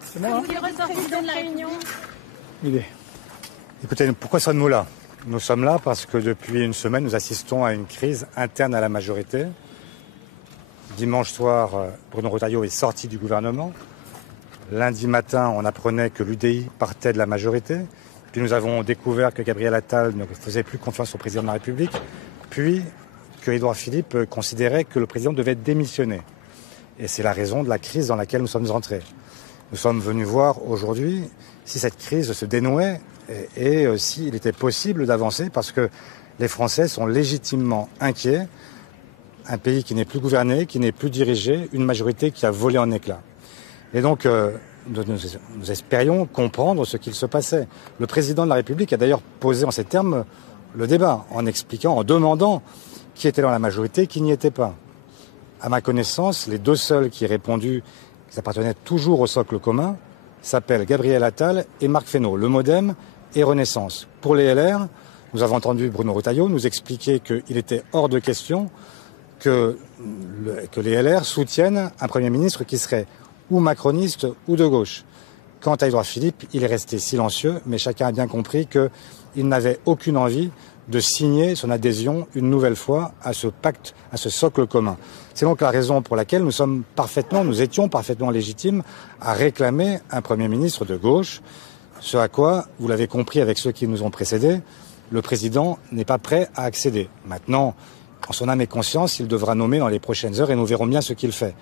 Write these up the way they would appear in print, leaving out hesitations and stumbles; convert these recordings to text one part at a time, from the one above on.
C'est moi, hein? Président de la Réunion. Écoutez, pourquoi sommes-nous là? Nous sommes là parce que depuis une semaine, nous assistons à une crise interne à la majorité. Dimanche soir, Bruno Retailleau est sorti du gouvernement. Lundi matin, on apprenait que l'UDI partait de la majorité. Puis nous avons découvert que Gabriel Attal ne faisait plus confiance au président de la République. Puis que Édouard Philippe considérait que le président devait démissionner. Et c'est la raison de la crise dans laquelle nous sommes entrés. Nous sommes venus voir aujourd'hui si cette crise se dénouait et s'il était possible d'avancer parce que les Français sont légitimement inquiets. Un pays qui n'est plus gouverné, qui n'est plus dirigé, une majorité qui a volé en éclats. Et donc, nous espérions comprendre ce qu'il se passait. Le président de la République a d'ailleurs posé en ces termes le débat, en expliquant, en demandant qui était dans la majorité, qui n'y était pas. À ma connaissance, les deux seuls qui aient répondu qu'ils appartenaient toujours au socle commun s'appellent Gabriel Attal et Marc Fesneau, le MoDem et Renaissance. Pour les LR, nous avons entendu Bruno Retailleau nous expliquer qu'il était hors de question que les LR soutiennent un Premier ministre qui serait ou macroniste ou de gauche. Quant à Édouard Philippe, il est resté silencieux, mais chacun a bien compris qu'il n'avait aucune envie de signer son adhésion une nouvelle fois à ce pacte, à ce socle commun. C'est donc la raison pour laquelle nous étions parfaitement légitimes à réclamer un Premier ministre de gauche, ce à quoi, vous l'avez compris avec ceux qui nous ont précédés, le président n'est pas prêt à accéder. Maintenant, en son âme et conscience, il devra nommer dans les prochaines heures et nous verrons bien ce qu'il fait.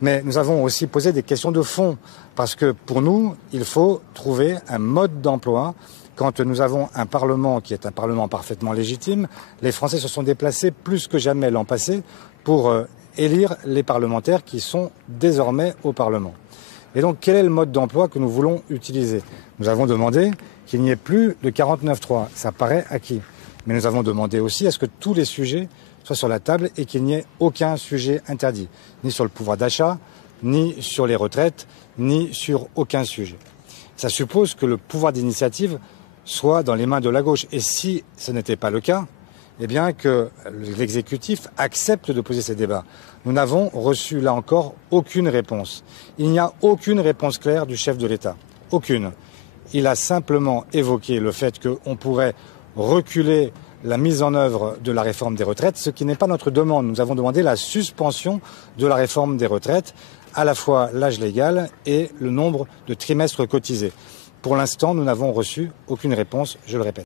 Mais nous avons aussi posé des questions de fond, parce que pour nous, il faut trouver un mode d'emploi. Quand nous avons un Parlement qui est un Parlement parfaitement légitime, les Français se sont déplacés plus que jamais l'an passé pour élire les parlementaires qui sont désormais au Parlement. Et donc, quel est le mode d'emploi que nous voulons utiliser? Nous avons demandé qu'il n'y ait plus de 49.3. Ça paraît acquis. Mais nous avons demandé aussi à ce que tous les sujets soient sur la table et qu'il n'y ait aucun sujet interdit, ni sur le pouvoir d'achat, ni sur les retraites, ni sur aucun sujet. Ça suppose que le pouvoir d'initiative soit dans les mains de la gauche. Et si ce n'était pas le cas, eh bien que l'exécutif accepte de poser ces débats. Nous n'avons reçu là encore aucune réponse. Il n'y a aucune réponse claire du chef de l'État. Aucune. Il a simplement évoqué le fait qu'on pourrait reculer la mise en œuvre de la réforme des retraites, ce qui n'est pas notre demande. Nous avons demandé la suspension de la réforme des retraites, à la fois l'âge légal et le nombre de trimestres cotisés. Pour l'instant, nous n'avons reçu aucune réponse, je le répète.